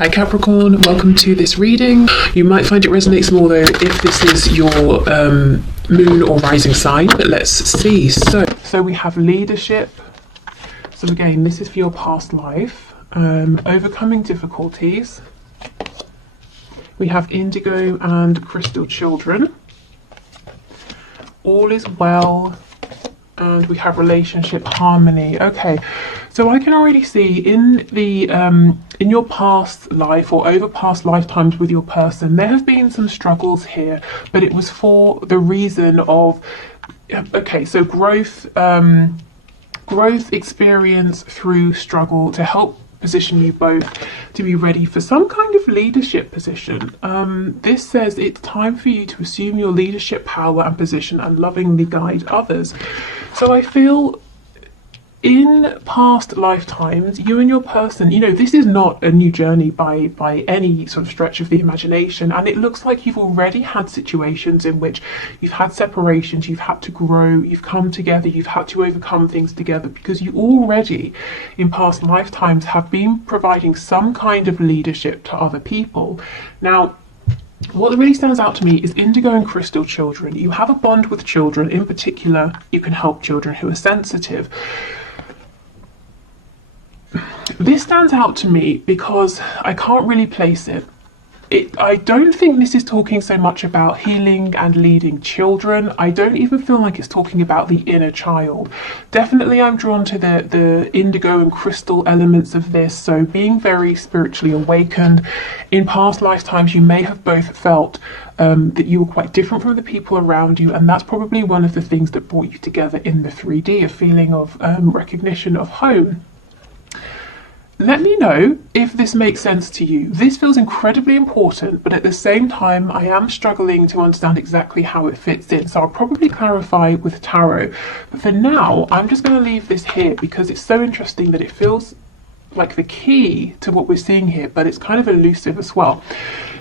Hi Capricorn, welcome to this reading. You might find it resonates more though if this is your moon or rising sign, but let's see. So we have leadership. So again, this is for your past life. Overcoming difficulties. We have indigo and crystal children. All is well. And we have relationship harmony. Okay, so I can already see in the in your past life or over past lifetimes with your person, there have been some struggles here, but it was for the reason of so growth experience through struggle to help position you both to be ready for some kind of leadership position. This says it's time for you to assume your leadership power and position and lovingly guide others. So I feel in past lifetimes, you and your person, this is not a new journey by any sort of stretch of the imagination. And it looks like you've already had situations in which you've had separations, you've had to grow, you've come together, you've had to overcome things together, because you already in past lifetimes have been providing some kind of leadership to other people. Now, what really stands out to me is indigo and crystal children. You have a bond with children. In particular, you can help children who are sensitive. This stands out to me because I can't really place it. I don't think this is talking so much about healing and leading children. I don't even feel like it's talking about the inner child. Definitely I'm drawn to the indigo and crystal elements of this. So being very spiritually awakened. In past lifetimes, you may have both felt that you were quite different from the people around you. And that's probably one of the things that brought you together in the 3D, a feeling of recognition of home. Let me know if this makes sense to you. This feels incredibly important, but at the same time, I am struggling to understand exactly how it fits in. So I'll probably clarify with tarot. But for now, I'm just going to leave this here because it's so interesting that it feels like the key to what we're seeing here, but it's kind of elusive as well.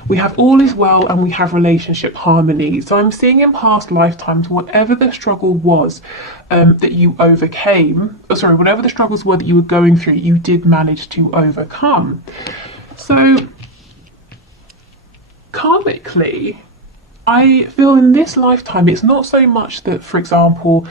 We have all is well and we have relationship harmony. So I'm seeing in past lifetimes, whatever the struggle was that you overcame, whatever the struggles were that you were going through, you did manage to overcome. So karmically, I feel in this lifetime, it's not so much that, for example,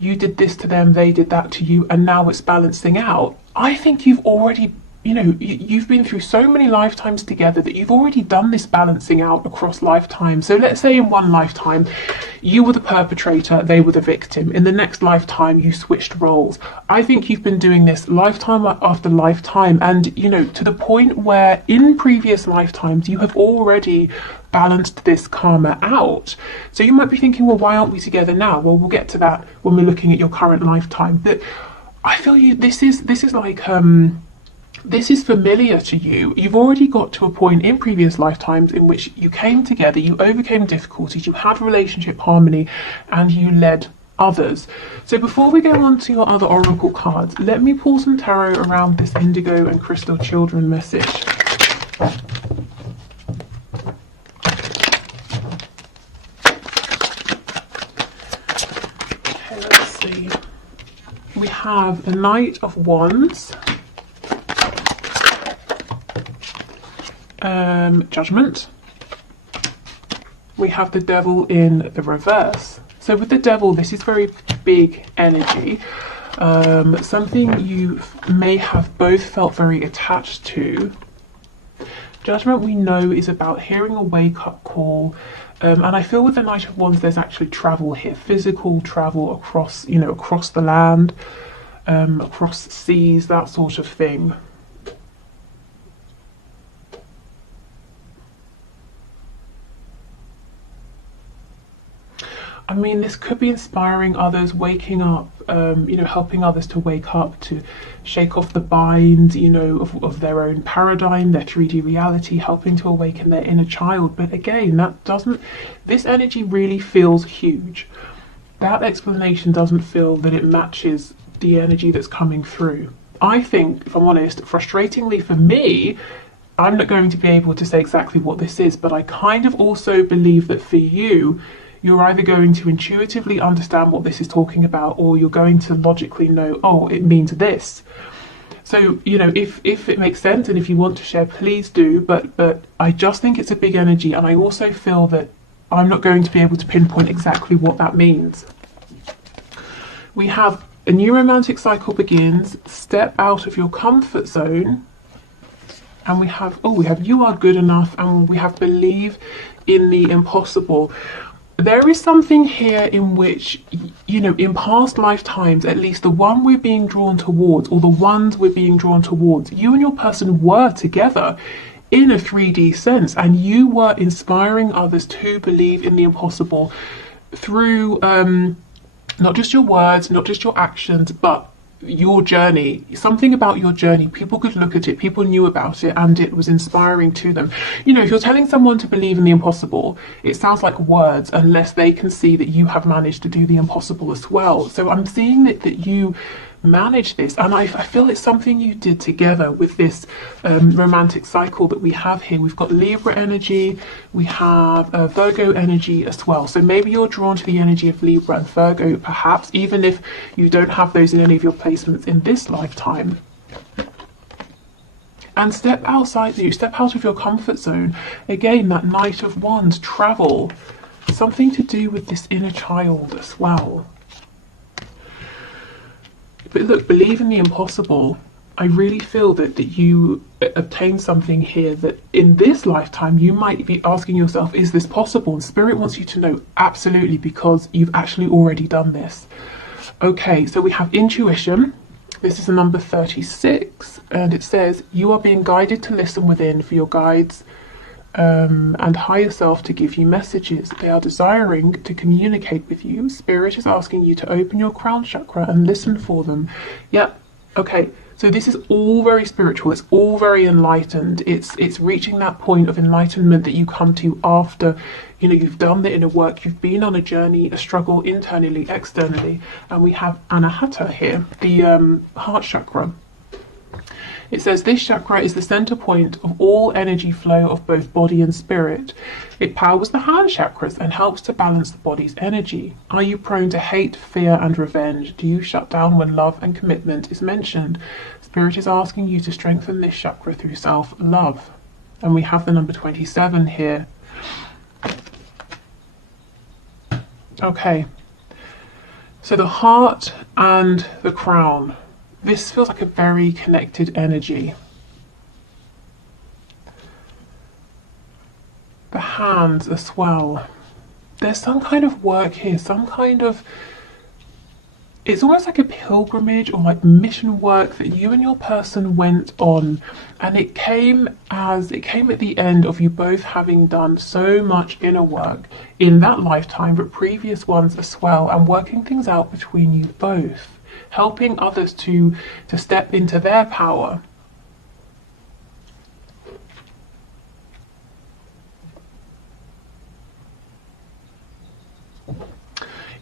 you did this to them, they did that to you, and now it's balancing out. I think you've already, you've been through so many lifetimes together that you've already done this balancing out across lifetimes. So let's say in one lifetime, you were the perpetrator, they were the victim. In the next lifetime, you switched roles. I think you've been doing this lifetime after lifetime. And, to the point where in previous lifetimes, you have already balanced this karma out. So you might be thinking, well, why aren't we together now? Well, we'll get to that when we're looking at your current lifetime. But I feel this is familiar to you. You've already got to a point in previous lifetimes in which you came together, you overcame difficulties, you had relationship harmony, and you led others. So before we go on to your other oracle cards, let me pull some tarot around this indigo and crystal children message. Okay, let's see. We have the Knight of Wands, Judgment. We have the Devil in the reverse. So with the Devil, this is very big energy. Something you may have both felt very attached to. Judgment, we know, is about hearing a wake-up call. And I feel with the Knight of Wands, there's actually travel here, physical travel across, across the land, across seas, that sort of thing. I mean, this could be inspiring others, waking up, helping others to wake up, to shake off the binds, of their own paradigm, their 3D reality, helping to awaken their inner child. But again, this energy really feels huge. That explanation doesn't feel that it matches the energy that's coming through. I think, if I'm honest, frustratingly for me, I'm not going to be able to say exactly what this is, but I kind of also believe that for you, you're either going to intuitively understand what this is talking about, or you're going to logically know, oh, it means this. So, you know, if it makes sense and if you want to share, please do. But I just think it's a big energy, and I also feel that I'm not going to be able to pinpoint exactly what that means. We have a new romantic cycle begins, step out of your comfort zone, and we have you are good enough, and we have believe in the impossible. There is something here in which, you know, in past lifetimes, at least the one we're being drawn towards, or the ones we're being drawn towards, you and your person were together in a 3D sense, and you were inspiring others to believe in the impossible through not just your words, not just your actions, but your journey. Something about your journey, people could look at it, people knew about it, and it was inspiring to them. You know, if you're telling someone to believe in the impossible, it sounds like words unless they can see that you have managed to do the impossible as well. So I'm seeing that you manage this, and I feel it's something you did together with this romantic cycle that we have here. We've got Libra energy, we have Virgo energy as well, so maybe you're drawn to the energy of Libra and Virgo, perhaps even if you don't have those in any of your placements in this lifetime. And step out of your comfort zone. Again, that Knight of Wands, travel, something to do with this inner child as well. But look, believe in the impossible. I really feel that you obtain something here that in this lifetime you might be asking yourself, is this possible? And Spirit wants you to know absolutely, because you've actually already done this. Okay, so we have intuition. This is the number 36, and it says, you are being guided to listen within for your guides and higher self to give you messages. They are desiring to communicate with you. Spirit is asking you to open your crown chakra and listen for them. Yep. Okay. So this is all very spiritual. It's all very enlightened. It's reaching that point of enlightenment that you come to after, you know, you've done the inner work. You've been on a journey, a struggle internally, externally. And we have Anahata here, the heart chakra. It says this chakra is the center point of all energy flow of both body and spirit. It powers the hand chakras and helps to balance the body's energy. Are you prone to hate, fear, and revenge? Do you shut down when love and commitment is mentioned? Spirit is asking you to strengthen this chakra through self-love. And we have the number 27 here. Okay. So the heart and the crown. This feels like a very connected energy. The hands as well. There's some kind of work here, some kind of, it's almost like a pilgrimage or like mission work that you and your person went on, and it came at the end of you both having done so much inner work in that lifetime, but previous ones as well, and working things out between you both, helping others to step into their power.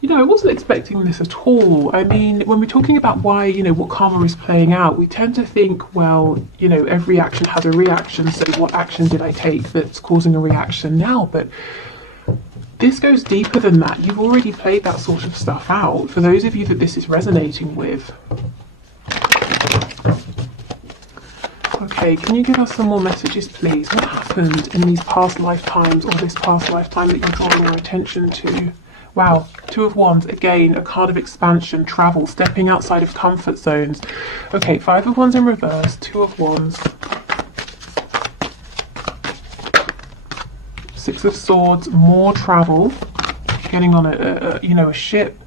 You know, I wasn't expecting this at all. I mean, when we're talking about why, you know, what karma is playing out, we tend to think, well, you know, every action has a reaction, so what action did I take that's causing a reaction now? But this goes deeper than that. You've already played that sort of stuff out. For those of you that this is resonating with. Okay, can you give us some more messages, please? What happened in these past lifetimes, or this past lifetime that you're drawing your attention to? Wow, Two of Wands, again, a card of expansion, travel, stepping outside of comfort zones. Okay, Five of Wands in reverse, Two of Wands. Six of Swords, more travel, getting on a ship,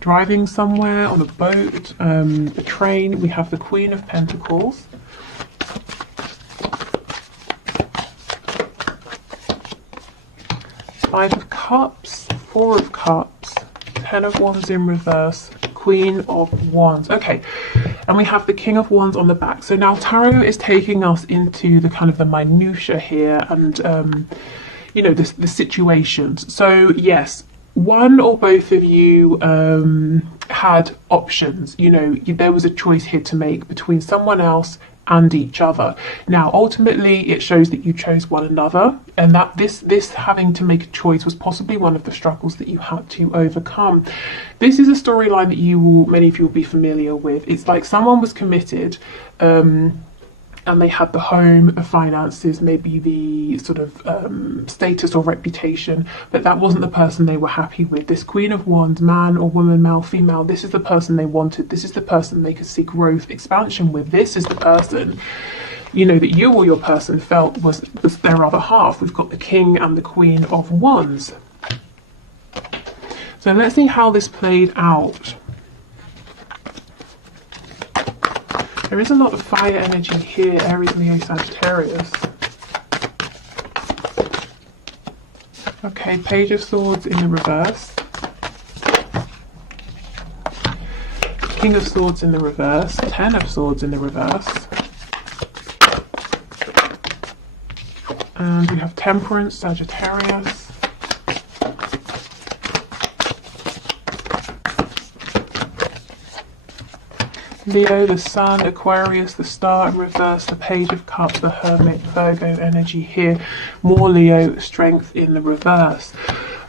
driving somewhere, on a boat, a train. We have the Queen of Pentacles. Five of Cups, Four of Cups, Ten of Wands in reverse, Queen of Wands. Okay, and we have the King of Wands on the back. So now Tarot is taking us into the kind of the minutiae here, and you know, the situations. So yes, one or both of you had options. You know, there was a choice here to make between someone else and each other. Now, ultimately, it shows that you chose one another, and that this having to make a choice was possibly one of the struggles that you had to overcome. This is a storyline that many of you will be familiar with. It's like someone was committed, and they had the home, the finances, maybe the sort of status or reputation, but that wasn't the person they were happy with. This Queen of Wands, man or woman, male, female, this is the person they wanted. This is the person they could see growth, expansion with. This is the person, you know, that you or your person felt was their other half. We've got the King and the Queen of Wands. So let's see how this played out. There is a lot of fire energy here, Aries, Leo, Sagittarius. Okay, Page of Swords in the reverse. King of Swords in the reverse. Ten of Swords in the reverse. And we have Temperance, Sagittarius. Leo, the Sun, Aquarius, the Star in reverse, the Page of Cups, the Hermit, Virgo energy here. More Leo, Strength in the reverse.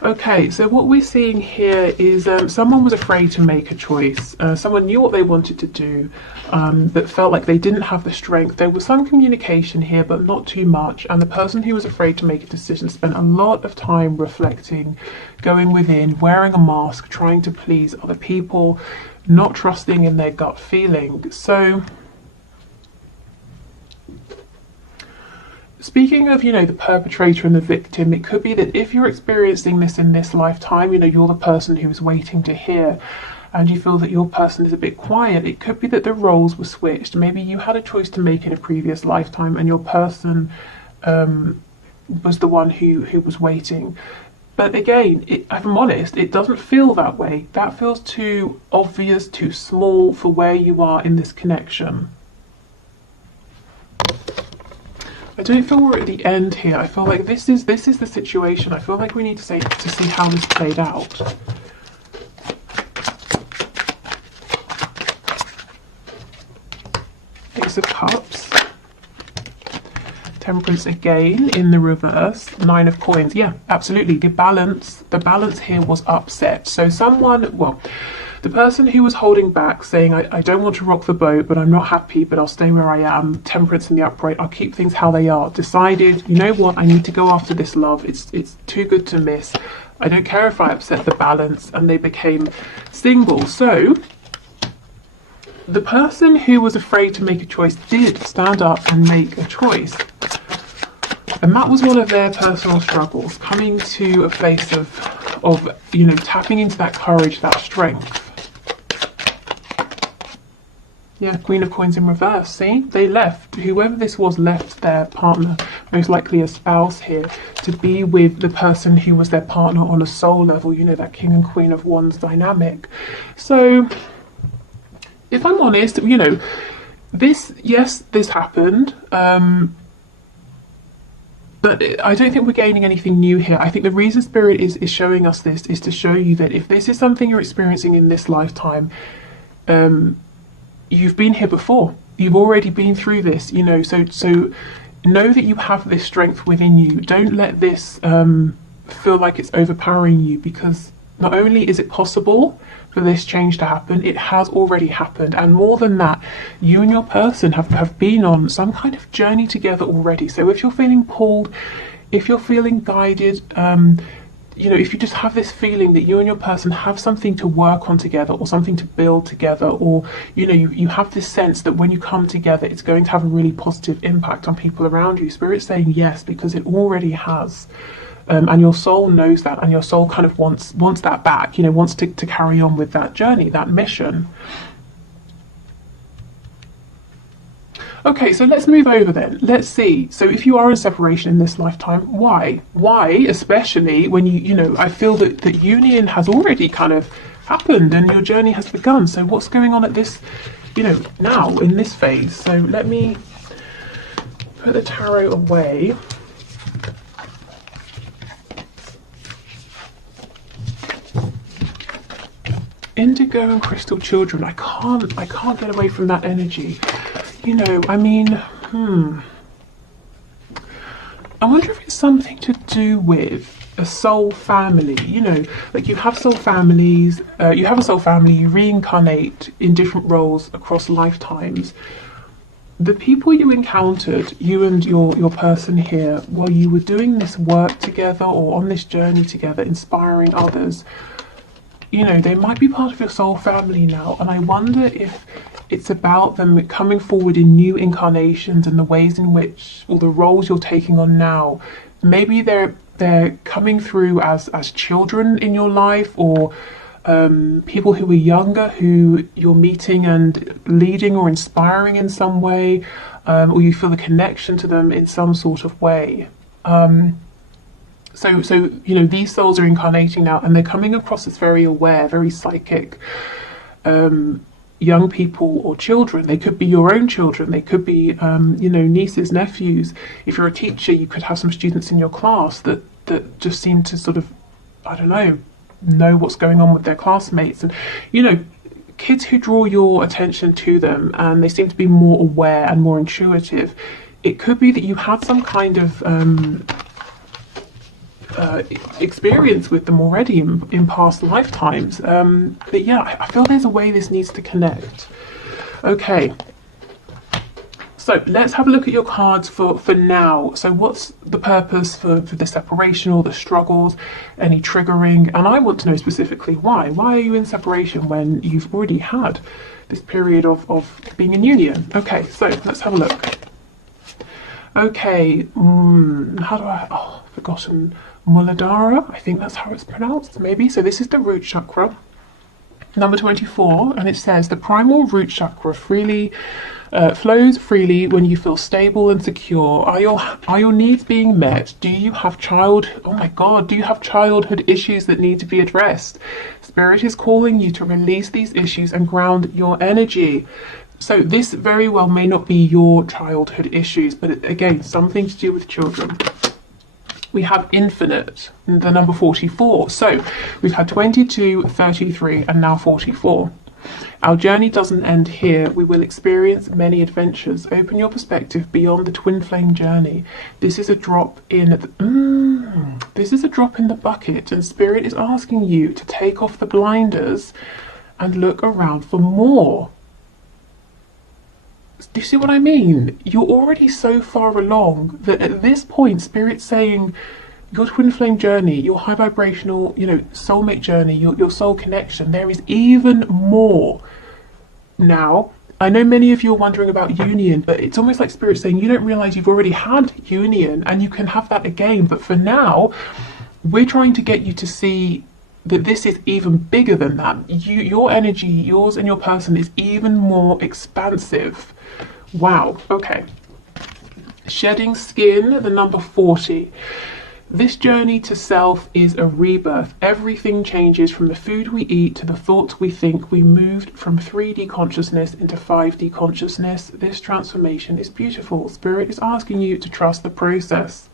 Okay, so what we're seeing here is someone was afraid to make a choice. Someone knew what they wanted to do, but felt like they didn't have the strength. There was some communication here, but not too much. And the person who was afraid to make a decision spent a lot of time reflecting, going within, wearing a mask, trying to please other people, not trusting in their gut feeling. So speaking of, you know, the perpetrator and the victim, it could be that if you're experiencing this in this lifetime, you know, you're the person who's waiting to hear, and you feel that your person is a bit quiet, it could be that the roles were switched. Maybe you had a choice to make in a previous lifetime and your person was the one who was waiting. But again, if I'm honest, it doesn't feel that way. That feels too obvious, too small for where you are in this connection. I don't feel we're at the end here. I feel like this is the situation. I feel like we need to see how this played out. Ace of Cups. Temperance again in the reverse. Nine of Coins. Yeah, absolutely. The balance here was upset. So the person who was holding back, saying, I don't want to rock the boat, but I'm not happy, but I'll stay where I am, Temperance in the upright, I'll keep things how they are, decided, you know what, I need to go after this love. It's too good to miss. I don't care if I upset the balance, and they became single. So the person who was afraid to make a choice did stand up and make a choice. And that was one of their personal struggles, coming to a place of you know, tapping into that courage, that strength. Yeah, Queen of Coins in reverse. See, they left. Whoever this was left their partner, most likely a spouse here, to be with the person who was their partner on a soul level. You know, that King and Queen of Wands dynamic. So, if I'm honest, you know, this happened. But I don't think we're gaining anything new here. I think the reason Spirit is showing us this is to show you that if this is something you're experiencing in this lifetime, you've been here before. You've already been through this, you know, so know that you have this strength within you. Don't let this feel like it's overpowering you, because not only is it possible for this change to happen, it has already happened. And more than that, you and your person have been on some kind of journey together already. So if you're feeling pulled, if you're feeling guided, you know, if you just have this feeling that you and your person have something to work on together, or something to build together, or, you know, you have this sense that when you come together, it's going to have a really positive impact on people around you. Spirit's saying yes, because it already has. And your soul knows that, and your soul kind of wants that back, you know, wants to carry on with that journey, that mission. Okay, so let's move over then. Let's see. So if you are in separation in this lifetime, why? Why, especially when you know, I feel that the union has already kind of happened and your journey has begun. So what's going on at this, you know, now in this phase? So let me put the tarot away. Indigo and crystal children. I can't get away from that energy. you know, I mean, I wonder if it's something to do with a soul family. You know, like you have soul families, you have a soul family, you reincarnate in different roles across lifetimes. The people you encountered, you and your person here, while you were doing this work together or on this journey together, inspiring others, you know, they might be part of your soul family now. And I wonder if it's about them coming forward in new incarnations and the ways in which, or the roles you're taking on now. Maybe they're coming through as children in your life, or people who are younger who you're meeting and leading or inspiring in some way, or you feel a connection to them in some sort of way. So you know, these souls are incarnating now, and they're coming across as very aware, very psychic. Young people or children. They could be your own children. They could be, you know, nieces, nephews. If you're a teacher, you could have some students in your class that just seem to sort of, I don't know what's going on with their classmates. And, you know, kids who draw your attention to them and they seem to be more aware and more intuitive. It could be that you had some kind of experience with them already in past lifetimes. But yeah, I feel there's a way this needs to connect. Okay, so let's have a look at your cards for now. So what's the purpose for the separation or the struggles, any triggering? And I want to know specifically why. Why are you in separation when you've already had this period of being in union? Okay, so let's have a look. Okay, how do I, forgotten. Muladhara, I think that's how it's pronounced, maybe. So this is the root chakra, number 24, and it says the primal root chakra flows freely when you feel stable and secure. Are your needs being met? Do you have do you have childhood issues that need to be addressed? Spirit is calling you to release these issues and ground your energy. So this very well may not be your childhood issues, but again, something to do with children. We have infinite, the number 44. So we've had 22, 33, and now 44. Our journey doesn't end here. We will experience many adventures. Open your perspective beyond the twin flame journey. This is a drop in the bucket, and Spirit is asking you to take off the blinders and look around for more. Do you see what I mean? You're already so far along that at this point, Spirit's saying your twin flame journey, your high vibrational, you know, soulmate journey, your soul connection, there is even more. Now, I know many of you are wondering about union, but it's almost like Spirit saying you don't realize you've already had union and you can have that again. But for now, we're trying to get you to see that this is even bigger than that. Your energy, yours and your person, is even more expansive. Wow, okay. Shedding skin, the number 40. This journey to self is a rebirth. Everything changes from the food we eat to the thoughts we think. We moved from 3D consciousness into 5D consciousness. This transformation is beautiful. Spirit is asking you to trust the process.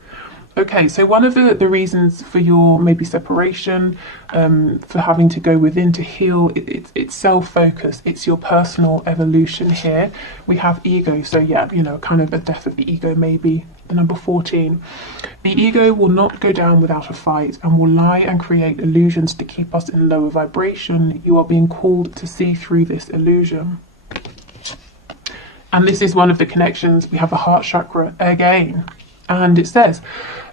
Okay, so one of the reasons for your maybe separation, for having to go within to heal, it's self-focus. It's your personal evolution here. We have ego, so yeah, you know, kind of a death of the ego maybe. The number 14. The ego will not go down without a fight and will lie and create illusions to keep us in lower vibration. You are being called to see through this illusion. And this is one of the connections. We have the heart chakra again. And it says,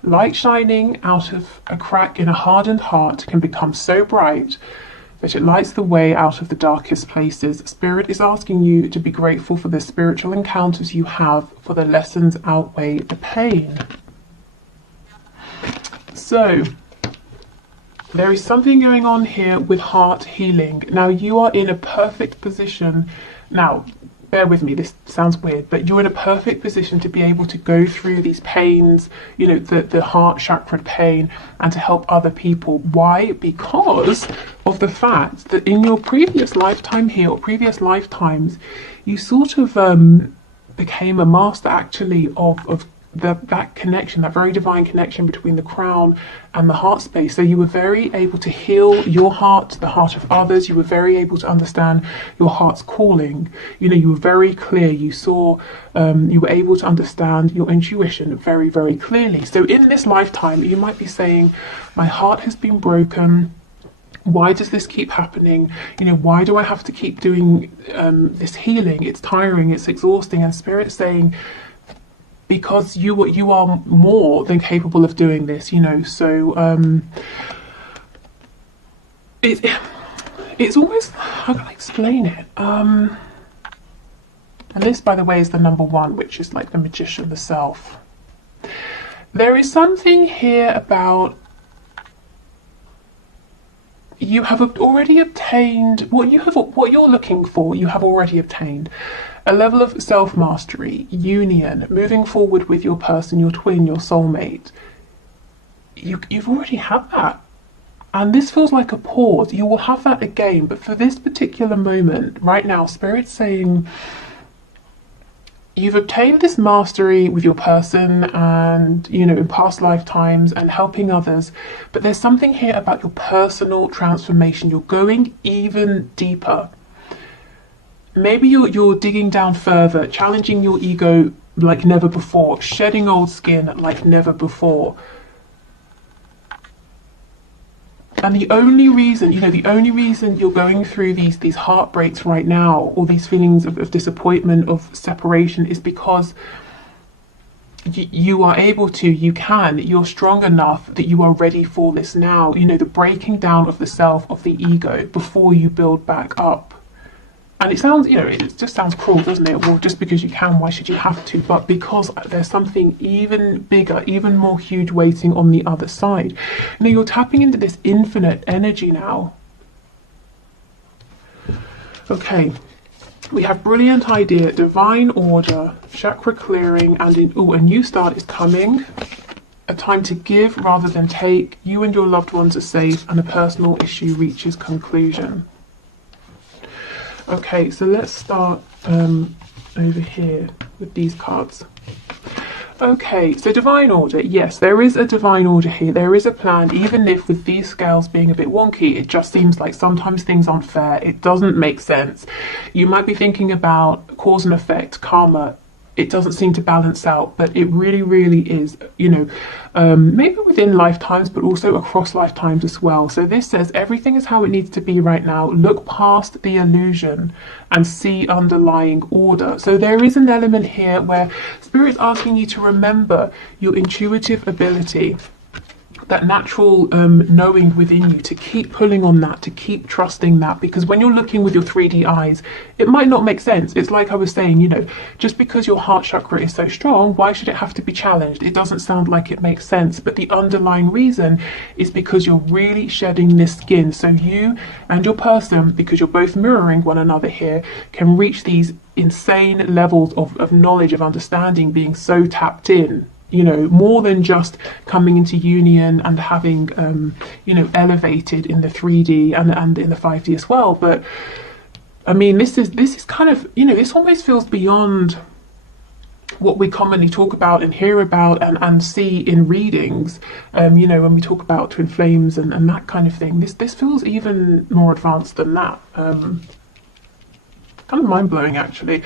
light shining out of a crack in a hardened heart can become so bright that it lights the way out of the darkest places. Spirit is asking you to be grateful for the spiritual encounters you have, for the lessons outweigh the pain. So, there is something going on here with heart healing. Now, you are in a perfect position. Now, bear with me, this sounds weird, but you're in a perfect position to be able to go through these pains, you know, the heart chakra pain, and to help other people. Why? Because of the fact that in your previous lifetime here, or previous lifetimes, you sort of became a master actually of that connection, that very divine connection between the crown and the heart space. So you were very able to heal your heart, the heart of others. You were very able to understand your heart's calling. You know, you were very clear. You saw, you were able to understand your intuition very, very clearly. So in this lifetime, you might be saying, my heart has been broken. Why does this keep happening? You know, why do I have to keep doing this healing? It's tiring, it's exhausting. And Spirit's saying, because you are more than capable of doing this, you know. So it's almost, how can I explain it? And this, by the way, is the number one, which is like the magician, the self. There is something here about you have already obtained what you're looking for. You have already obtained a level of self-mastery, union, moving forward with your person, your twin, your soulmate. You've already had that. And this feels like a pause. You will have that again. But for this particular moment, right now, Spirit's saying, you've obtained this mastery with your person and, you know, in past lifetimes and helping others. But there's something here about your personal transformation. You're going even deeper. Maybe you're digging down further, challenging your ego like never before, shedding old skin like never before. And the only reason you're going through these heartbreaks right now, or these feelings of disappointment, of separation, is because you are able to, you're strong enough that you are ready for this now. You know, the breaking down of the self, of the ego, before you build back up. And it sounds, you know, it just sounds cruel, doesn't it? Well, just because you can, why should you have to? But because there's something even bigger, even more huge waiting on the other side. You know, you're tapping into this infinite energy now. Okay, we have brilliant idea, divine order, chakra clearing, and a new start is coming. A time to give rather than take. You and your loved ones are safe, and a personal issue reaches conclusion. Okay, so let's start over here with these cards. Okay, so divine order. Yes, there is a divine order here. There is a plan, even if with these scales being a bit wonky, it just seems like sometimes things aren't fair. It doesn't make sense. You might be thinking about cause and effect, karma. It doesn't seem to balance out, but it really, really is, you know, maybe within lifetimes, but also across lifetimes as well. So this says everything is how it needs to be right now. Look past the illusion and see underlying order. So there is an element here where Spirit's asking you to remember your intuitive ability, that natural knowing within you, to keep pulling on that, to keep trusting that, because when you're looking with your 3D eyes, it might not make sense. It's like I was saying, you know, just because your heart chakra is so strong, why should it have to be challenged? It doesn't sound like it makes sense, but the underlying reason is because you're really shedding this skin. So you and your person, because you're both mirroring one another here, can reach these insane levels of knowledge, of understanding, being so tapped in. You know, more than just coming into union and having, you know, elevated in the 3D and in the 5D as well. But I mean, this is kind of, you know, this almost feels beyond what we commonly talk about and hear about and see in readings. You know, when we talk about twin flames and that kind of thing, this feels even more advanced than that. Kind of mind blowing, actually.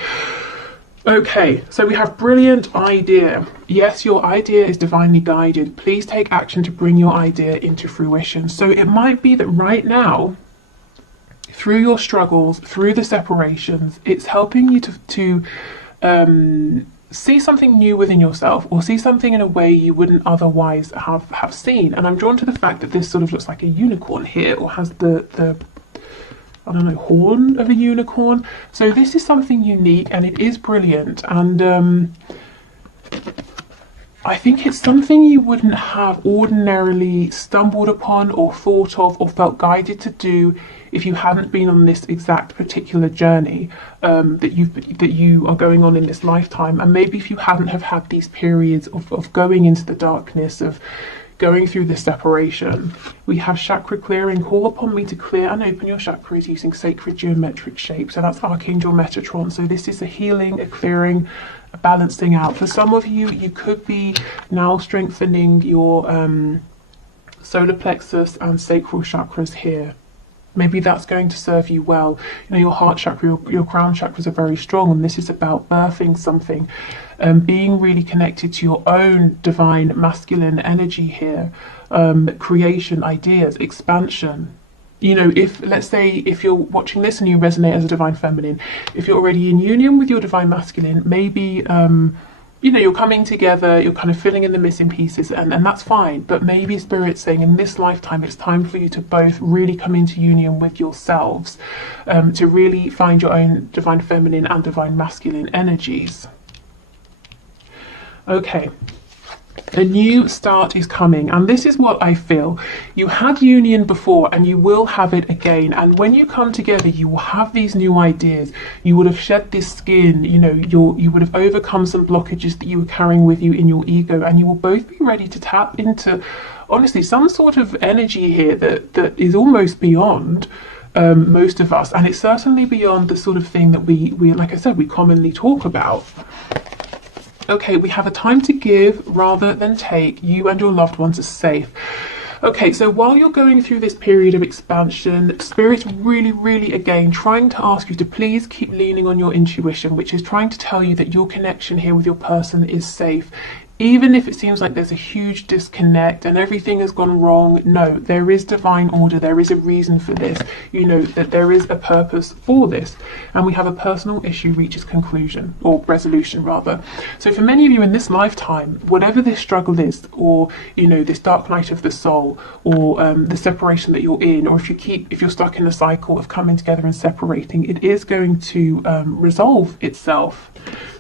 Okay, so we have brilliant idea. Yes, your idea is divinely guided. Please take action to bring your idea into fruition. So it might be that right now, through your struggles, through the separations, it's helping you to see something new within yourself, or see something in a way you wouldn't otherwise have seen. And I'm drawn to the fact that this sort of looks like a unicorn here, or has the I don't know, horn of a unicorn. So this is something unique, and it is brilliant. And I think it's something you wouldn't have ordinarily stumbled upon or thought of or felt guided to do if you hadn't been on this exact particular journey that you are going on in this lifetime. And maybe if you hadn't have had these periods of going into the darkness, of going through this separation. We have chakra clearing. Call upon me to clear and open your chakras using sacred geometric shapes. So that's Archangel Metatron. So this is a healing, a clearing, balancing out. For some of you, you could be now strengthening your solar plexus and sacral chakras here. Maybe that's going to serve you well. You know, your heart chakra, your crown chakras are very strong, and this is about birthing something, being really connected to your own divine masculine energy here, creation, ideas, expansion. You know, if, let's say, if you're watching this and you resonate as a divine feminine, if you're already in union with your divine masculine, maybe, you know, you're coming together, you're kind of filling in the missing pieces, and that's fine. But maybe Spirit's saying in this lifetime, it's time for you to both really come into union with yourselves, to really find your own divine feminine and divine masculine energies. Okay. A new start is coming, and this is what I feel. You had union before and you will have it again, and when you come together you will have these new ideas. You would have shed this skin, you know, you would have overcome some blockages that you were carrying with you in your ego, and you will both be ready to tap into, honestly, some sort of energy here that is almost beyond most of us, and it's certainly beyond the sort of thing that we like I said, we commonly talk about. Okay, we have a time to give rather than take. You and your loved ones are safe. Okay, so while you're going through this period of expansion, Spirit's really, again, trying to ask you to please keep leaning on your intuition, which is trying to tell you that your connection here with your person is safe. Even if it seems like there's a huge disconnect and everything has gone wrong, no, there is divine order, there is a reason for this. You know that there is a purpose for this. And we have a personal issue reaches conclusion, or resolution rather. So for many of you in this lifetime, whatever this struggle is, or, you know, this dark night of the soul, or the separation that you're in, or if you're stuck in a cycle of coming together and separating, it is going to resolve itself.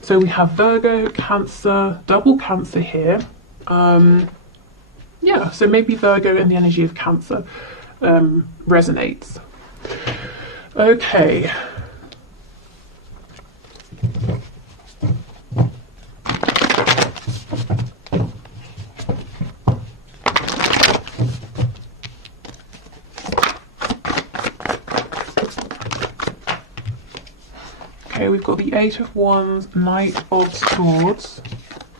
So we have Virgo, Cancer, double Cancer here. Yeah, so maybe Virgo and the energy of Cancer resonates. Okay. Okay, we've got the Eight of Wands, Knight of Swords,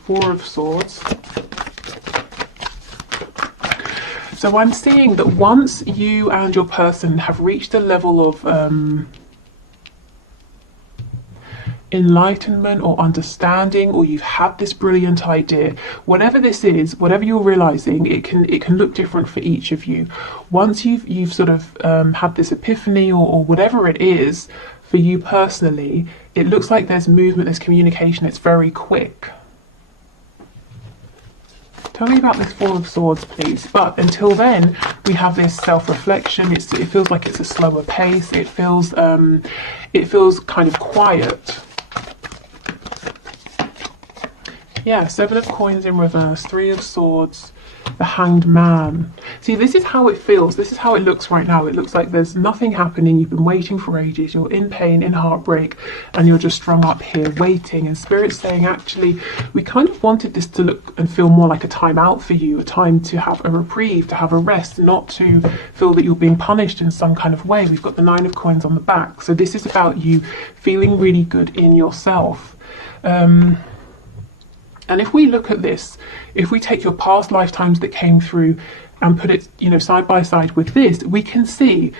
Four of Swords. So I'm seeing that once you and your person have reached a level of enlightenment or understanding, or you've had this brilliant idea, whatever this is, whatever you're realizing, it can look different for each of you. Once you've sort of had this epiphany, or whatever it is for you personally, it looks like there's movement, there's communication, it's very quick. Tell me about this Four of Swords, please. But until then, we have this self-reflection. It feels like it's a slower pace. It feels kind of quiet. Yeah, Seven of Coins in reverse, Three of Swords, the Hanged Man. See, this is how it feels. This is how it looks right now. It looks like there's nothing happening. You've been waiting for ages. You're in pain, in heartbreak, and you're just strung up here waiting. And Spirit's saying, actually, we kind of wanted this to look and feel more like a time out for you, a time to have a reprieve, to have a rest, not to feel that you're being punished in some kind of way. We've got the Nine of Coins on the back. So this is about you feeling really good in yourself. And if we look at this, if we take your past lifetimes that came through and put it, you know, side by side with this, we can see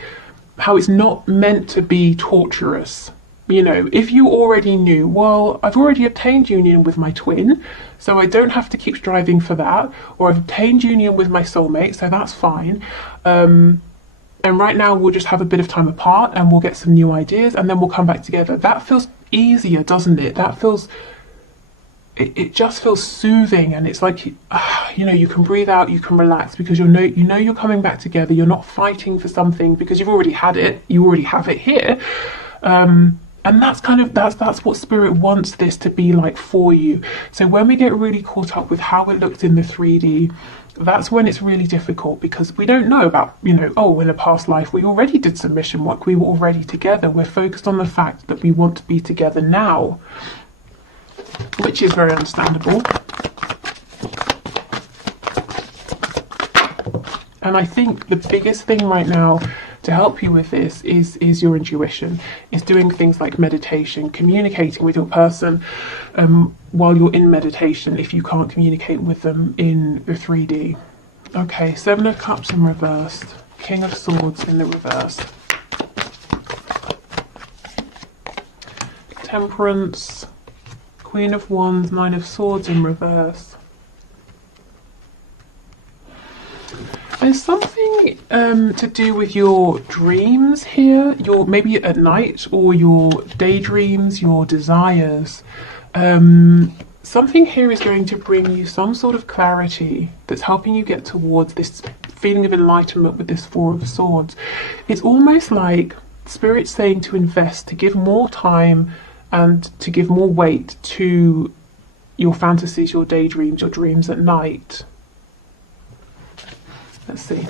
how it's not meant to be torturous. You know, if you already knew, well, I've already obtained union with my twin, so I don't have to keep striving for that, or I've obtained union with my soulmate, so that's fine. And right now we'll just have a bit of time apart and we'll get some new ideas and then we'll come back together. That feels easier, doesn't it? That feels... It just feels soothing, and it's like, you know, you can breathe out, you can relax, because you know you're coming back together. You're not fighting for something because you've already had it. You already have it here, and that's what Spirit wants this to be like for you. So when we get really caught up with how it looked in the 3D, that's when it's really difficult, because we don't know about, you know, oh, in a past life we already did some mission work. We were already together. We're focused on the fact that we want to be together now, which is very understandable. And I think the biggest thing right now to help you with this is your intuition. It's doing things like meditation, communicating with your person while you're in meditation if you can't communicate with them in the 3D. Okay, Seven of Cups in reverse, King of Swords in the reverse, Temperance, Queen of Wands, Nine of Swords in reverse. There's something to do with your dreams here, your maybe at night, or your daydreams, your desires. Something here is going to bring you some sort of clarity that's helping you get towards this feeling of enlightenment with this Four of Swords. It's almost like Spirit's saying to invest, to give more time and to give more weight to your fantasies, your daydreams, your dreams at night. Let's see.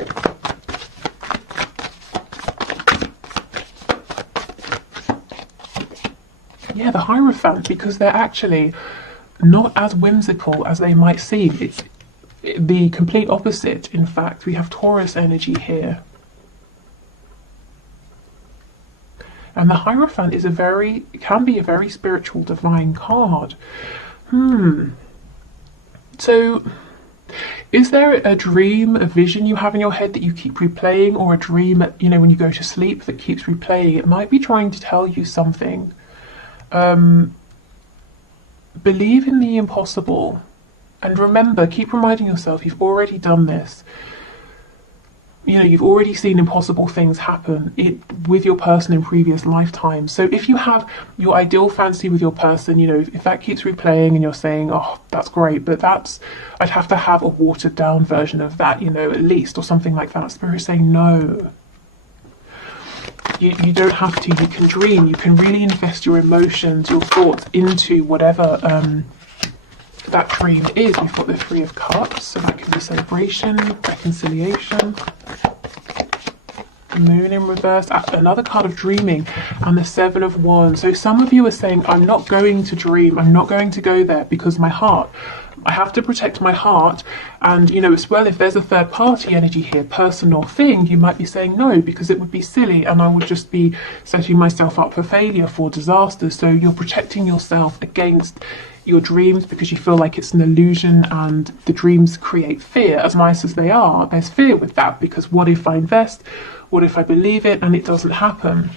Yeah, the Hierophant, because they're actually not as whimsical as they might seem. It's the complete opposite. In fact, we have Taurus energy here. And the Hierophant is can be a very spiritual, divine card. So, is there a dream, a vision you have in your head that you keep replaying, or a dream, when you go to sleep that keeps replaying? It might be trying to tell you something. Believe in the impossible. And remember, keep reminding yourself, you've already done this. You've already seen impossible things happen with your person in previous lifetimes. So if you have your ideal fantasy with your person, if that keeps replaying and you're saying, oh, that's great, but I'd have to have a watered down version of that, at least, or something like that. Spirit's saying, no. You don't have to. You can dream. You can really invest your emotions, your thoughts into whatever that dream is. We've got the Three of Cups, so that can be celebration, reconciliation. The Moon in reverse, another card of dreaming, and the Seven of Wands. So some of you are saying, I'm not going to dream, I'm not going to go there because I have to protect my heart. And as well, if there's a third party energy here, person or thing, you might be saying no because it would be silly and I would just be setting myself up for failure, for disaster. So you're protecting yourself against your dreams because you feel like it's an illusion, and the dreams create fear. As nice as they are, there's fear with that, because what if I invest? What if I believe it and it doesn't happen?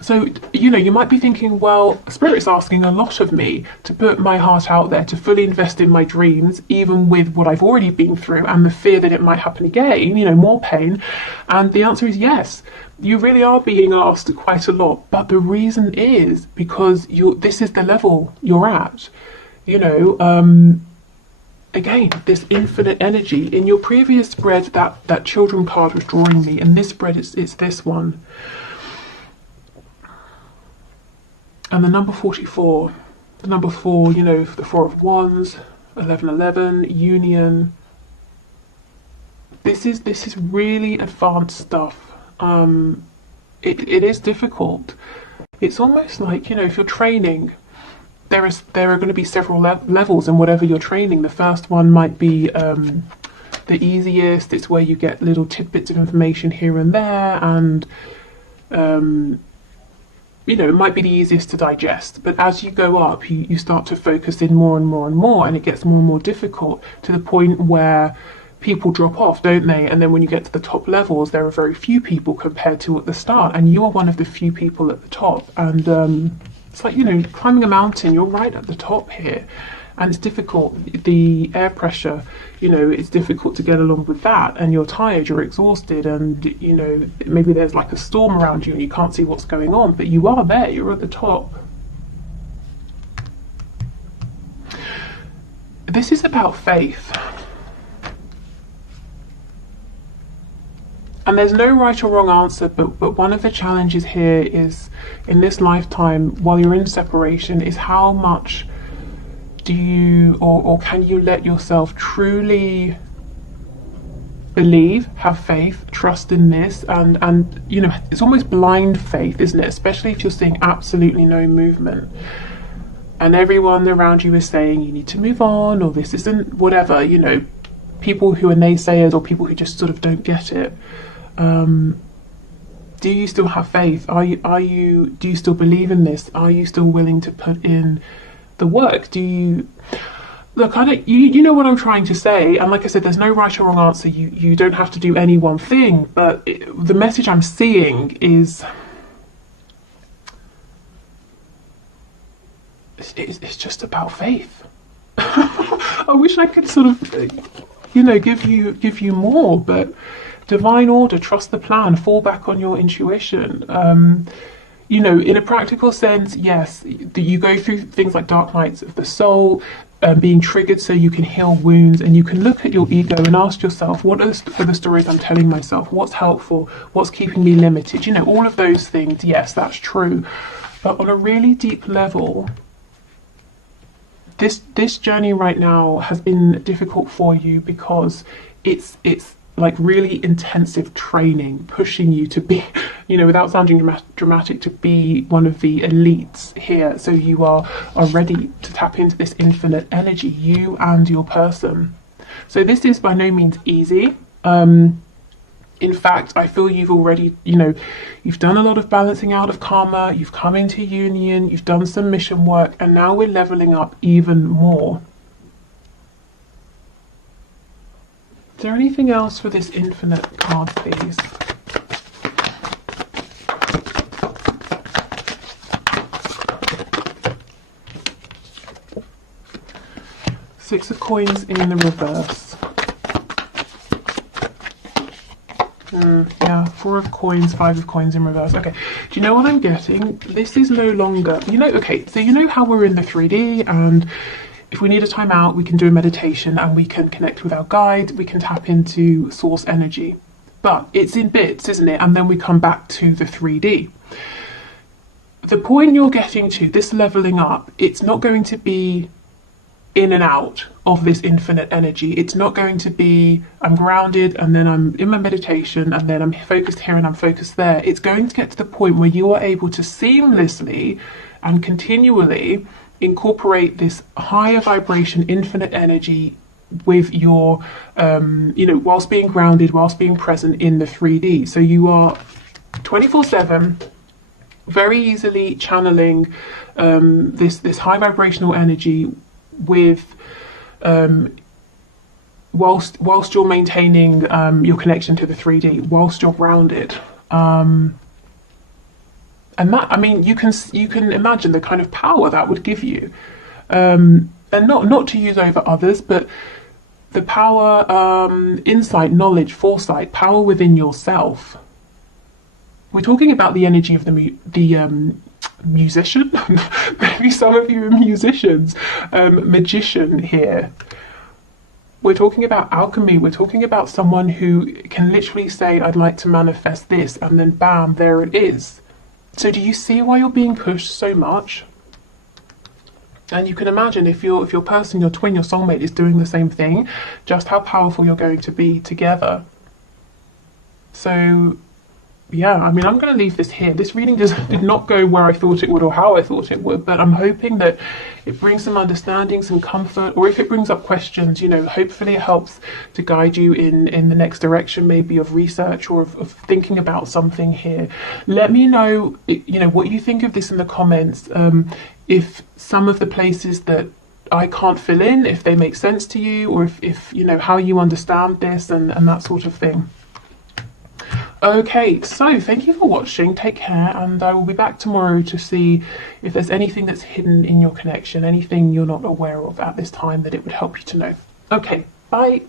So, you might be thinking, well, Spirit's asking a lot of me to put my heart out there, to fully invest in my dreams, even with what I've already been through and the fear that it might happen again, more pain. And the answer is yes. You really are being asked quite a lot. But the reason is because this is the level you're at. Again, this infinite energy. In your previous spread, that children card was drawing me. In this spread, it's this one. And the number 44, the number 4, the Four of Wands, 1111, union. This is really advanced stuff. It is difficult. It's almost like, if you're training, there are going to be several levels in whatever you're training. The first one might be the easiest. It's where you get little tidbits of information here and there, and it might be the easiest to digest. But as you go up, you start to focus in more and more and more, and it gets more and more difficult, to the point where people drop off, don't they? And then when you get to the top levels, there are very few people compared to at the start, and you are one of the few people at the top. And it's like, climbing a mountain, you're right at the top here, and it's difficult. The air pressure, it's difficult to get along with that, and you're tired, you're exhausted, and maybe there's like a storm around you and you can't see what's going on, but you are there, you're at the top. This is about faith. And there's no right or wrong answer, but one of the challenges here is, in this lifetime, while you're in separation, is how much do you or can you let yourself truly believe, have faith, trust in this, and it's almost blind faith, isn't it? Especially if you're seeing absolutely no movement, and everyone around you is saying you need to move on, or this isn't whatever, people who are naysayers or people who just sort of don't get it, do you still have faith? Do you still believe in this? Are you still willing to put in the work? Do you look? You know what I'm trying to say. And like I said, there's no right or wrong answer. You don't have to do any one thing. But the message I'm seeing is it's just about faith. I wish I could sort of, give you more, but divine order, trust the plan, fall back on your intuition. In a practical sense, yes, you go through things like dark nights of the soul, being triggered so you can heal wounds, and you can look at your ego and ask yourself, what are the stories I'm telling myself? What's helpful? What's keeping me limited? All of those things, yes, that's true. But on a really deep level, this journey right now has been difficult for you because it's like really intensive training, pushing you to be, without sounding dramatic, to be one of the elites here. So you are ready to tap into this infinite energy, you and your person. So this is by no means easy. In fact, I feel you've already, you've done a lot of balancing out of karma, you've come into union, you've done some mission work, and now we're leveling up even more. Is there anything else for this infinite card, please? Six of Coins in the reverse. Yeah, Four of Coins, Five of Coins in reverse. Okay, do you know what I'm getting? This is no longer, okay, so how we're in the 3D, and if we need a time out, we can do a meditation and we can connect with our guide, we can tap into source energy. But it's in bits, isn't it? And then we come back to the 3D. The point you're getting to, this leveling up, it's not going to be in and out of this infinite energy. It's not going to be, I'm grounded and then I'm in my meditation and then I'm focused here and I'm focused there. It's going to get to the point where you are able to seamlessly and continually incorporate this higher vibration, infinite energy with your, whilst being grounded, whilst being present in the 3D. So you are 24/7, very easily channeling this high vibrational energy with whilst you're maintaining your connection to the 3D, whilst you're grounded. And that, you can imagine the kind of power that would give you, and not to use over others, but the power, insight, knowledge, foresight, power within yourself. We're talking about the energy of the musician. Maybe some of you are musicians, magician here. We're talking about alchemy. We're talking about someone who can literally say, I'd like to manifest this, and then bam, there it is. So do you see why you're being pushed so much? And you can imagine if your person, your twin, your soulmate is doing the same thing, just how powerful you're going to be together. So yeah, I'm going to leave this here. This reading did not go where I thought it would or how I thought it would, but I'm hoping that it brings some understanding, some comfort, or if it brings up questions, hopefully it helps to guide you in the next direction, maybe of research or of thinking about something here. Let me know, what you think of this in the comments. If some of the places that I can't fill in, if they make sense to you, or if how you understand this and that sort of thing. Okay, so thank you for watching, take care, and I will be back tomorrow to see if there's anything that's hidden in your connection, anything you're not aware of at this time that it would help you to know. Okay, bye.